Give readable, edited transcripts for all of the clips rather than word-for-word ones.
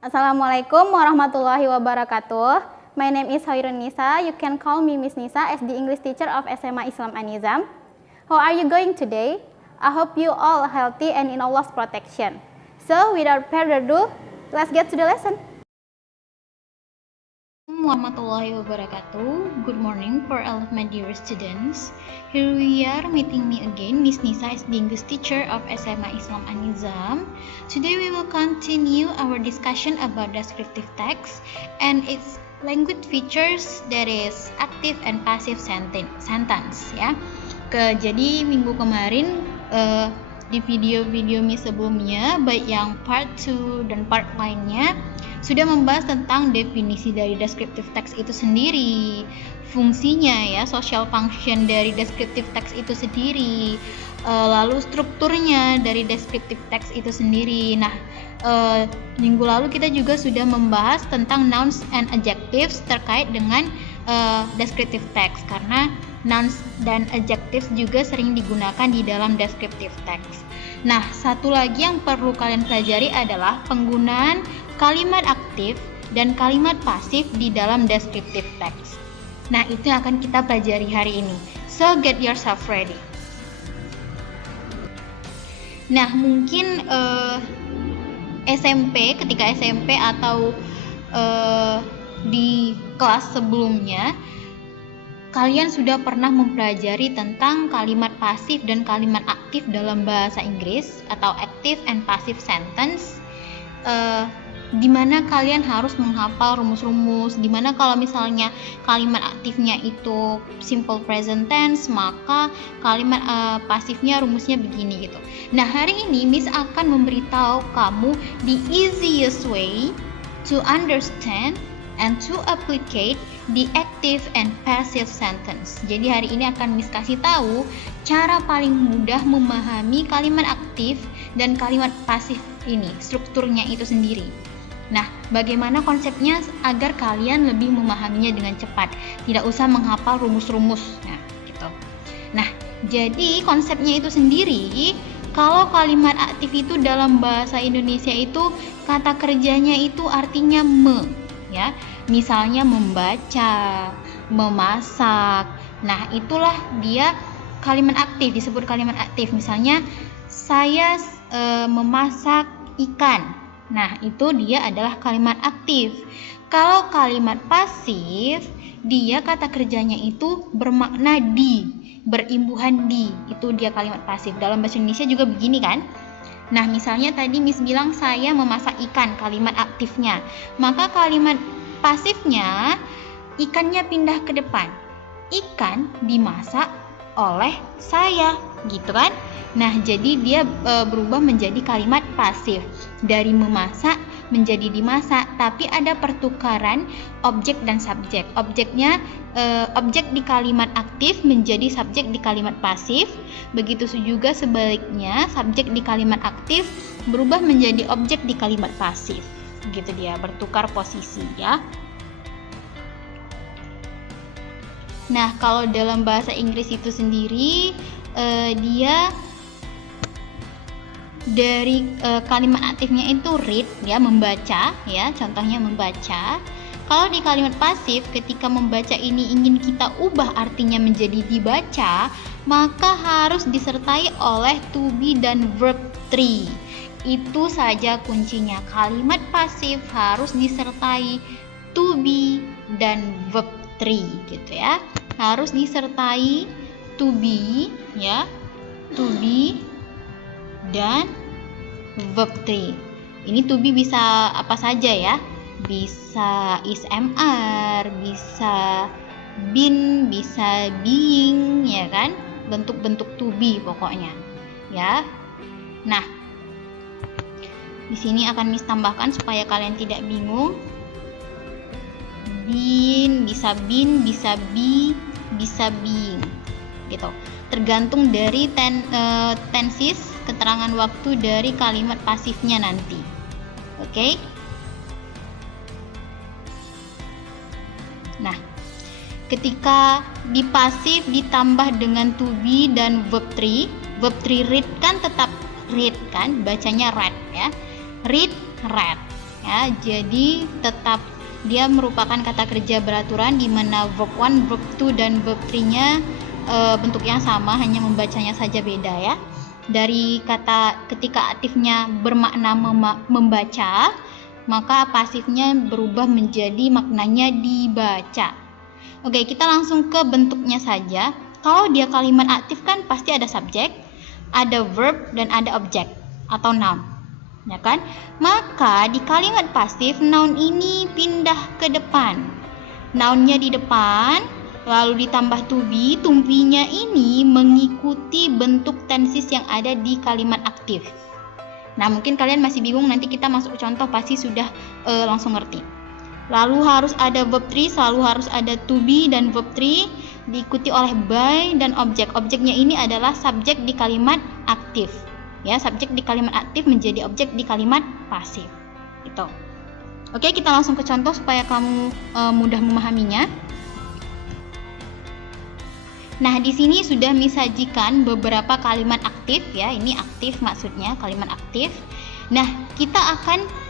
Assalamualaikum warahmatullahi wabarakatuh. My name is Hoirun Nisa. You can call me Miss Nisa as the English teacher of SMA Islam An-Nizam. How are you going today? I hope you all healthy and in Allah's protection. So, without further ado, let's get to the lesson. Warahmatullahi wabarakatuh. Good morning for all of my dear students. Here we are meeting me again, Miss Nisa as the English teacher of SMA Islam An-Nizam. Today we will continue our discussion about descriptive text and its language features, that is active and passive sentence ya. Jadi minggu kemarin di video-video Miss sebelumnya, baik yang part 2 dan part lainnya, sudah membahas tentang definisi dari descriptive text itu sendiri, fungsinya ya, social function dari descriptive text itu sendiri, lalu strukturnya dari descriptive text itu sendiri. Nah, minggu lalu kita juga sudah membahas tentang nouns and adjectives terkait dengan descriptive text, karena nouns dan adjectives juga sering digunakan di dalam descriptive text. Nah, satu lagi yang perlu kalian pelajari adalah penggunaan kalimat aktif dan kalimat pasif di dalam descriptive text. Nah, itu yang akan kita pelajari hari ini. So, get yourself ready. Nah, mungkin ketika SMP atau di kelas sebelumnya, kalian sudah pernah mempelajari tentang kalimat pasif dan kalimat aktif dalam bahasa Inggris atau active and passive sentence, di mana kalian harus menghafal rumus-rumus. Dimana kalau misalnya kalimat aktifnya itu simple present tense, maka kalimat pasifnya rumusnya begini gitu. Nah, hari ini Miss akan memberitahu kamu the easiest way to understand and to applicate the active and passive sentence. Jadi hari ini akan Miss kasih tahu cara paling mudah memahami kalimat aktif dan kalimat pasif ini, strukturnya itu sendiri. Nah, bagaimana konsepnya agar kalian lebih memahaminya dengan cepat, tidak usah menghafal rumus-rumus. Nah, gitu. Nah, jadi konsepnya itu sendiri, kalau kalimat aktif itu dalam bahasa Indonesia itu kata kerjanya itu artinya ya. Misalnya membaca, memasak. Nah, itulah dia kalimat aktif, disebut kalimat aktif. Misalnya saya memasak ikan. Nah, itu dia adalah kalimat aktif. Kalau kalimat pasif, dia kata kerjanya itu bermakna di, berimbuhan di. Itu dia kalimat pasif. Dalam bahasa Indonesia juga begini kan? Nah, misalnya tadi Miss bilang saya memasak ikan, kalimat aktifnya. Maka kalimat pasifnya, ikannya pindah ke depan. Ikan dimasak oleh saya, gitu kan? Nah, jadi dia berubah menjadi kalimat pasif. Dari memasak menjadi dimasak, tapi ada pertukaran objek dan subjek. Objeknya, objek di kalimat aktif menjadi subjek di kalimat pasif. Begitu juga sebaliknya, subjek di kalimat aktif berubah menjadi objek di kalimat pasif. Gitu dia, bertukar posisi ya. Nah, kalau dalam bahasa Inggris itu sendiri, dia dari kalimat aktifnya itu read ya, membaca ya, contohnya membaca. Kalau di kalimat pasif, ketika membaca ini ingin kita ubah artinya menjadi dibaca, maka harus disertai oleh to be dan verb 3. Itu saja kuncinya. Kalimat pasif harus disertai to be dan verb 3 gitu ya. Harus disertai to be ya, to be dan verb 3. Ini to be bisa apa saja ya? Bisa is am-are, bisa been, bisa being ya kan? Bentuk-bentuk to be pokoknya. Ya. Nah, di sini akan Miss tambahkan supaya kalian tidak bingung. Been, bisa be, bisa being. Gitu. Tergantung dari tenses, keterangan waktu dari kalimat pasifnya nanti. Oke? Nah, ketika di pasif ditambah dengan to be dan verb 3, verb 3 read kan tetap read kan, bacanya read ya. Read, read. Ya, jadi tetap dia merupakan kata kerja beraturan di mana verb 1, verb 2 dan verb 3-nya bentuknya sama, hanya membacanya saja beda ya. Dari kata ketika aktifnya bermakna membaca, maka pasifnya berubah menjadi maknanya dibaca. Oke, kita langsung ke bentuknya saja. Kalau dia kalimat aktif kan pasti ada subjek, ada verb, dan ada objek atau noun, ya kan? Maka di kalimat pasif noun ini pindah ke depan. Nounnya di depan, lalu ditambah to be. To be-nya ini mengikuti bentuk tenses yang ada di kalimat aktif. Nah, mungkin kalian masih bingung, nanti kita masuk ke contoh pasti sudah langsung ngerti. Lalu harus ada verb 3, selalu harus ada to be dan verb 3 diikuti oleh by dan objek. Objeknya ini adalah subjek di kalimat aktif. Ya, subjek di kalimat aktif menjadi objek di kalimat pasif. Gitu. Oke, kita langsung ke contoh supaya kamu mudah memahaminya. Nah, di sini sudah disajikan beberapa kalimat aktif ya. Ini aktif maksudnya, kalimat aktif. Nah, kita akan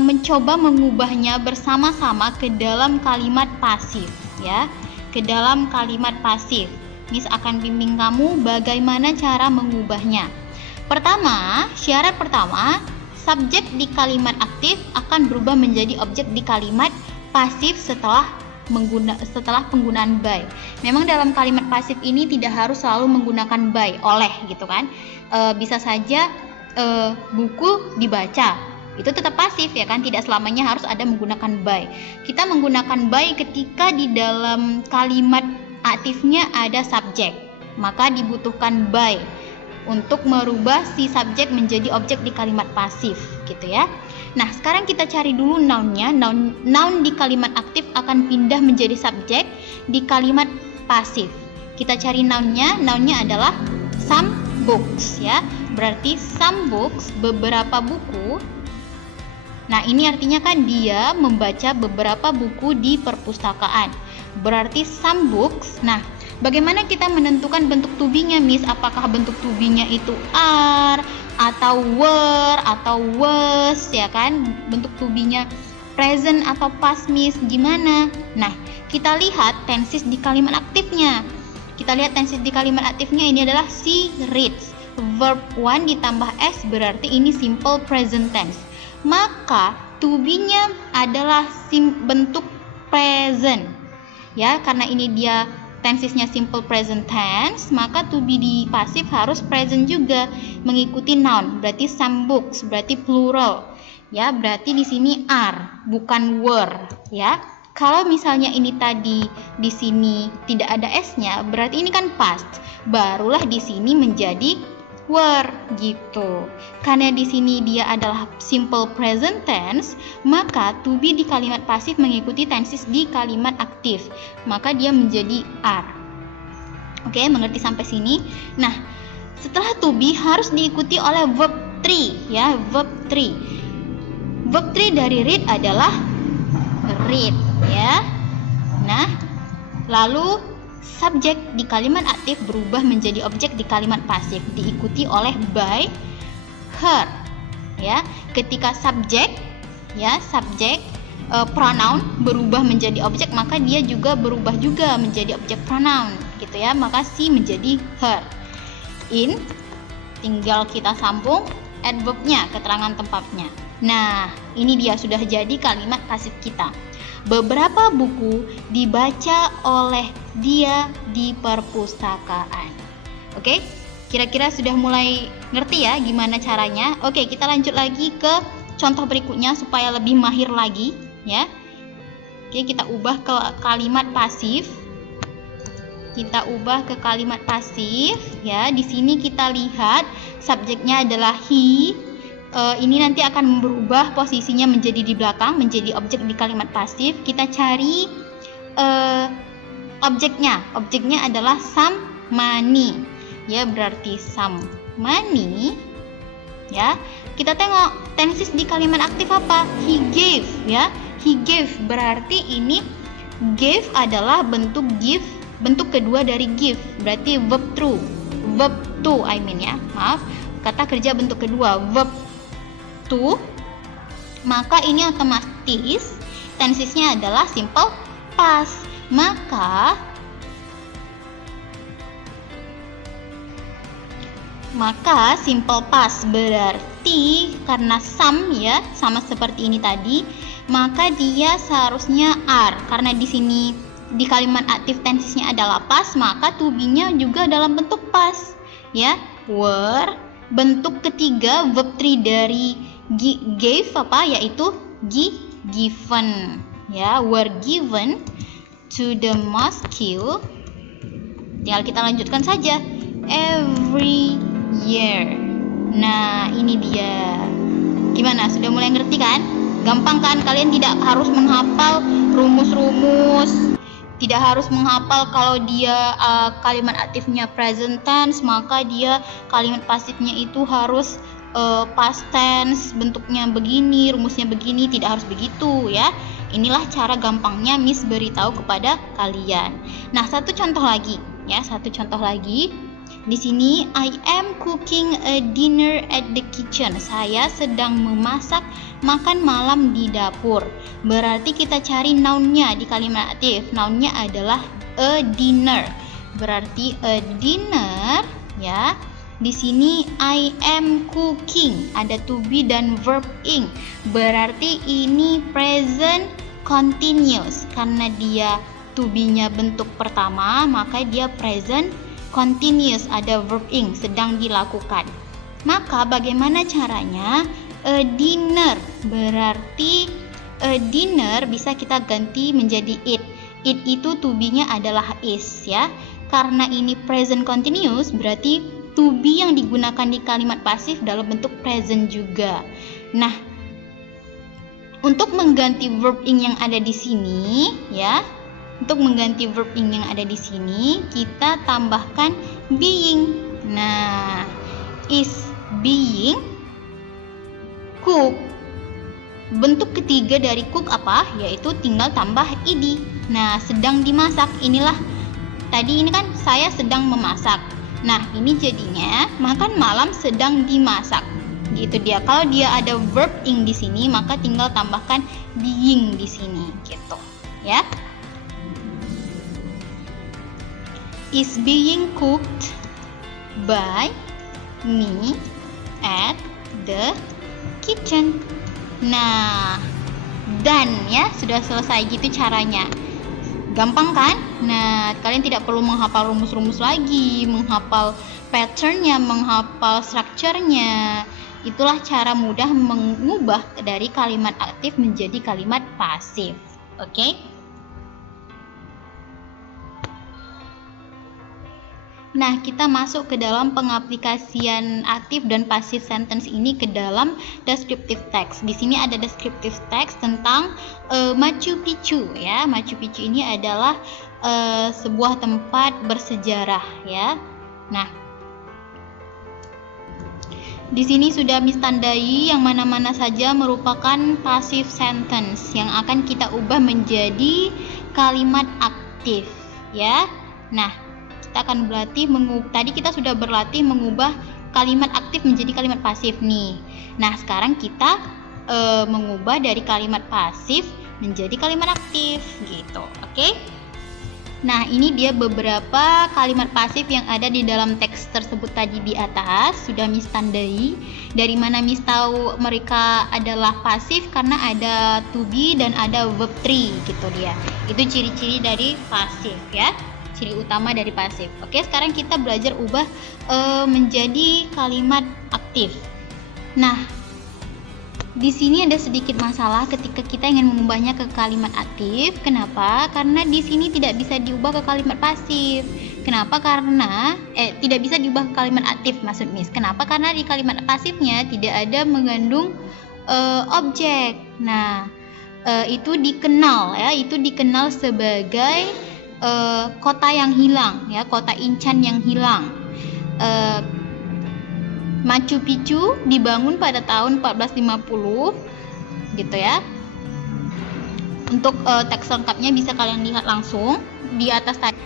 mencoba mengubahnya bersama-sama ke dalam kalimat pasif ya. Ke dalam kalimat pasif. Miss akan bimbing kamu bagaimana cara mengubahnya. Pertama, syarat pertama, subjek di kalimat aktif akan berubah menjadi objek di kalimat pasif setelah penggunaan by. Memang dalam kalimat pasif ini tidak harus selalu menggunakan by, oleh gitu kan. Bisa saja buku dibaca. Itu tetap pasif ya kan, tidak selamanya harus ada menggunakan by. Kita menggunakan by ketika di dalam kalimat aktifnya ada subjek, maka dibutuhkan by untuk merubah si subjek menjadi objek di kalimat pasif gitu ya. Nah, sekarang kita cari dulu noun-nya. Noun di kalimat aktif akan pindah menjadi subjek di kalimat pasif. Kita cari noun-nya. Noun-nya adalah some books ya. Berarti some books, beberapa buku. Nah, ini artinya kan dia membaca beberapa buku di perpustakaan. Berarti some books. Nah, bagaimana kita menentukan bentuk to be-nya, Miss? Apakah bentuk to be-nya itu are atau were atau was ya kan? Bentuk to be-nya present atau past, Miss? Gimana? Nah, kita lihat tenses di kalimat aktifnya. Kita lihat tenses di kalimat aktifnya ini adalah she reads. Verb 1 ditambah s berarti ini simple present tense. Maka to be-nya adalah bentuk present. Ya, karena ini dia tensesnya simple present tense, maka to be di pasif harus present juga, mengikuti noun. Berarti some books, berarti plural. Ya, berarti di sini are, bukan were, ya. Kalau misalnya ini tadi di sini tidak ada s-nya, berarti ini kan past. Barulah di sini menjadi were gitu. Karena di sini dia adalah simple present tense, maka to be di kalimat pasif mengikuti tenses di kalimat aktif. Maka dia menjadi are. Oke, mengerti sampai sini? Nah, setelah to be harus diikuti oleh verb 3 ya, verb 3. Verb 3 dari read adalah read ya. Nah, lalu subjek di kalimat aktif berubah menjadi objek di kalimat pasif, diikuti oleh by, her ya. Ketika subjek ya, subjek pronoun berubah menjadi objek, maka dia juga berubah juga menjadi objek pronoun gitu ya. Maka she menjadi her. In tinggal kita sambung adverb-nya, keterangan tempatnya. Nah, ini dia sudah jadi kalimat pasif kita. Beberapa buku dibaca oleh dia di perpustakaan. Oke, kira-kira sudah mulai ngerti ya gimana caranya? Oke, kita lanjut lagi ke contoh berikutnya supaya lebih mahir lagi ya. Oke, kita ubah ke kalimat pasif. Kita ubah ke kalimat pasif ya. Di sini kita lihat subjeknya adalah he. Ini nanti akan berubah posisinya menjadi di belakang, menjadi objek di kalimat pasif. Kita cari objeknya. Objeknya adalah some money. Ya, berarti some money. Ya, kita tengok tenses di kalimat aktif apa? He gave ya. He gave berarti ini gave adalah bentuk give, bentuk kedua dari give. Berarti verb 2. Verb 2 I mean ya. Maaf, kata kerja bentuk kedua verb to maka ini otomatis tensesnya adalah simple past. Maka simple past berarti karena some ya, sama seperti ini tadi, maka dia seharusnya are. Karena di sini di kalimat aktif tensesnya adalah past, maka to be-nya juga dalam bentuk past ya. Were, bentuk ketiga verb 3 dari gave yaitu given ya. Were given to the mosque. Tinggal kita lanjutkan saja. Every year. Nah, ini dia. Gimana? Sudah mulai ngerti kan? Gampang kan? Kalian tidak harus menghafal rumus-rumus. Tidak harus menghafal kalau dia kalimat aktifnya present tense, maka dia kalimat pasifnya itu harus past tense, bentuknya begini, rumusnya begini. Tidak harus begitu ya. Inilah cara gampangnya Miss beritahu kepada kalian. Nah, satu contoh lagi ya, Di sini I am cooking a dinner at the kitchen. Saya sedang memasak makan malam di dapur. Berarti kita cari noun-nya di kalimat aktif. Noun-nya adalah a dinner. Berarti a dinner ya. Di sini I am cooking, ada to be dan verb ing. Berarti ini present continuous. Karena dia to be-nya bentuk pertama, maka dia present continuous, ada verb ing, sedang dilakukan. Maka bagaimana caranya? A dinner, berarti a dinner bisa kita ganti menjadi it. It itu to be-nya adalah is ya. Karena ini present continuous, berarti to be yang digunakan di kalimat pasif dalam bentuk present juga. Nah, untuk mengganti verb ing yang ada di sini ya, kita tambahkan being. Nah, is being cook. Bentuk ketiga dari cook apa? Yaitu tinggal tambah id. Nah, sedang dimasak. Inilah tadi ini kan saya sedang memasak. Nah, ini jadinya makan malam sedang dimasak. Gitu dia. Kalau dia ada verb ing di sini, maka tinggal tambahkan being di sini gitu. Ya. Is being cooked by me at the kitchen. Nah, dan ya sudah selesai gitu caranya. Gampang kan? Nah, kalian tidak perlu menghafal rumus-rumus lagi, menghafal patternnya, menghafal strukturnya. Itulah cara mudah mengubah dari kalimat aktif menjadi kalimat pasif. Oke? Nah, kita masuk ke dalam pengaplikasian aktif dan passive sentence ini ke dalam descriptive text. Di sini ada descriptive text tentang Machu Picchu ya. Machu Picchu ini adalah sebuah tempat bersejarah ya. Nah, di sini sudah Miss tandai yang mana-mana saja merupakan passive sentence yang akan kita ubah menjadi kalimat aktif ya. Nah, kita akan berlatih tadi kita sudah berlatih mengubah kalimat aktif menjadi kalimat pasif nih. Nah, sekarang kita mengubah dari kalimat pasif menjadi kalimat aktif gitu. Oke? Nah, ini dia beberapa kalimat pasif yang ada di dalam teks tersebut tadi di atas. Sudah Miss tandai. Dari mana Miss tahu mereka adalah pasif? Karena ada to be dan ada verb 3 gitu dia. Itu ciri-ciri dari pasif ya. Ciri utama dari pasif. Oke, sekarang kita belajar ubah menjadi kalimat aktif. Nah, di sini ada sedikit masalah ketika kita ingin mengubahnya ke kalimat aktif. Kenapa? Karena di sini tidak bisa diubah ke kalimat pasif. Kenapa? Karena tidak bisa diubah ke kalimat aktif maksud Miss. Kenapa? Karena di kalimat pasifnya tidak ada mengandung objek. Nah, itu dikenal ya, itu dikenal sebagai kota yang hilang ya, kota Incan yang hilang. Machu Picchu dibangun pada tahun 1450 gitu ya. Untuk teks lengkapnya bisa kalian lihat langsung di atas tadi.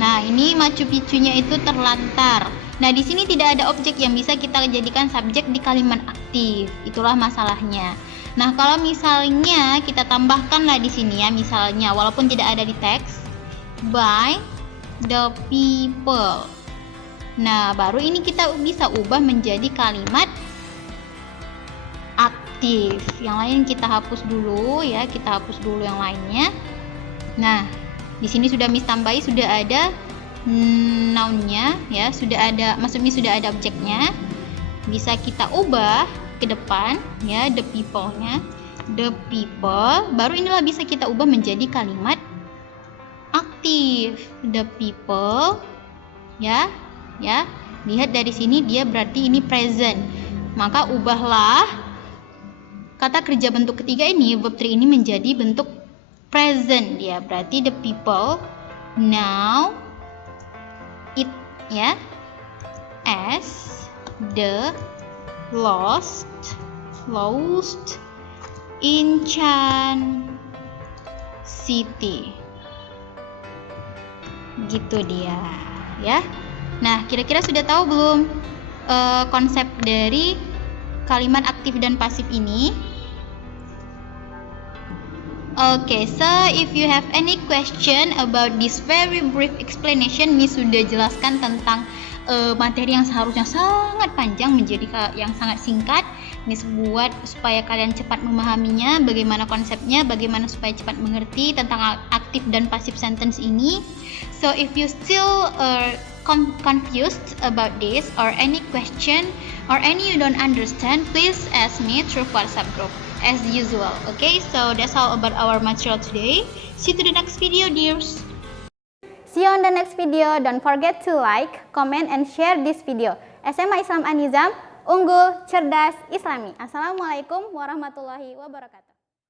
Nah, ini Machu Picchu-nya itu terlantar. Nah, di sini tidak ada objek yang bisa kita jadikan subjek di kalimat aktif. Itulah masalahnya. Nah, kalau misalnya kita tambahkanlah di sini ya, misalnya walaupun tidak ada di teks, by the people. Nah, baru ini kita bisa ubah menjadi kalimat aktif. Yang lain kita hapus dulu ya, kita hapus dulu yang lainnya. Nah, di sini sudah Miss tambahi, sudah ada noun-nya ya, sudah ada, maksudnya sudah ada objeknya. Bisa kita ubah ke depan ya, the people-nya, the people. Baru inilah bisa kita ubah menjadi kalimat aktif, the people ya. Ya, lihat dari sini dia berarti ini present. Maka ubahlah kata kerja bentuk ketiga ini, verb 3 ini menjadi bentuk present dia. Berarti the people now eat ya, as the lost Inchan City. Gitu dia ya. Nah, kira-kira sudah tahu belum konsep dari kalimat aktif dan pasif ini? Okay, so if you have any question about this very brief explanation, Miss sudah jelaskan tentang materi yang seharusnya sangat panjang menjadi yang sangat singkat. Miss buat supaya kalian cepat memahaminya, bagaimana konsepnya, bagaimana supaya cepat mengerti tentang aktif dan passive sentence ini. So if you still confused about this or any question or any you don't understand, please ask me through WhatsApp group as usual. Okay, so that's all about our material today. See you to the next video, dears. See you on the next video. Don't forget to like, comment, and share this video. SMA Islam An-Nizam, unggul, cerdas, islami. Assalamualaikum warahmatullahi wabarakatuh.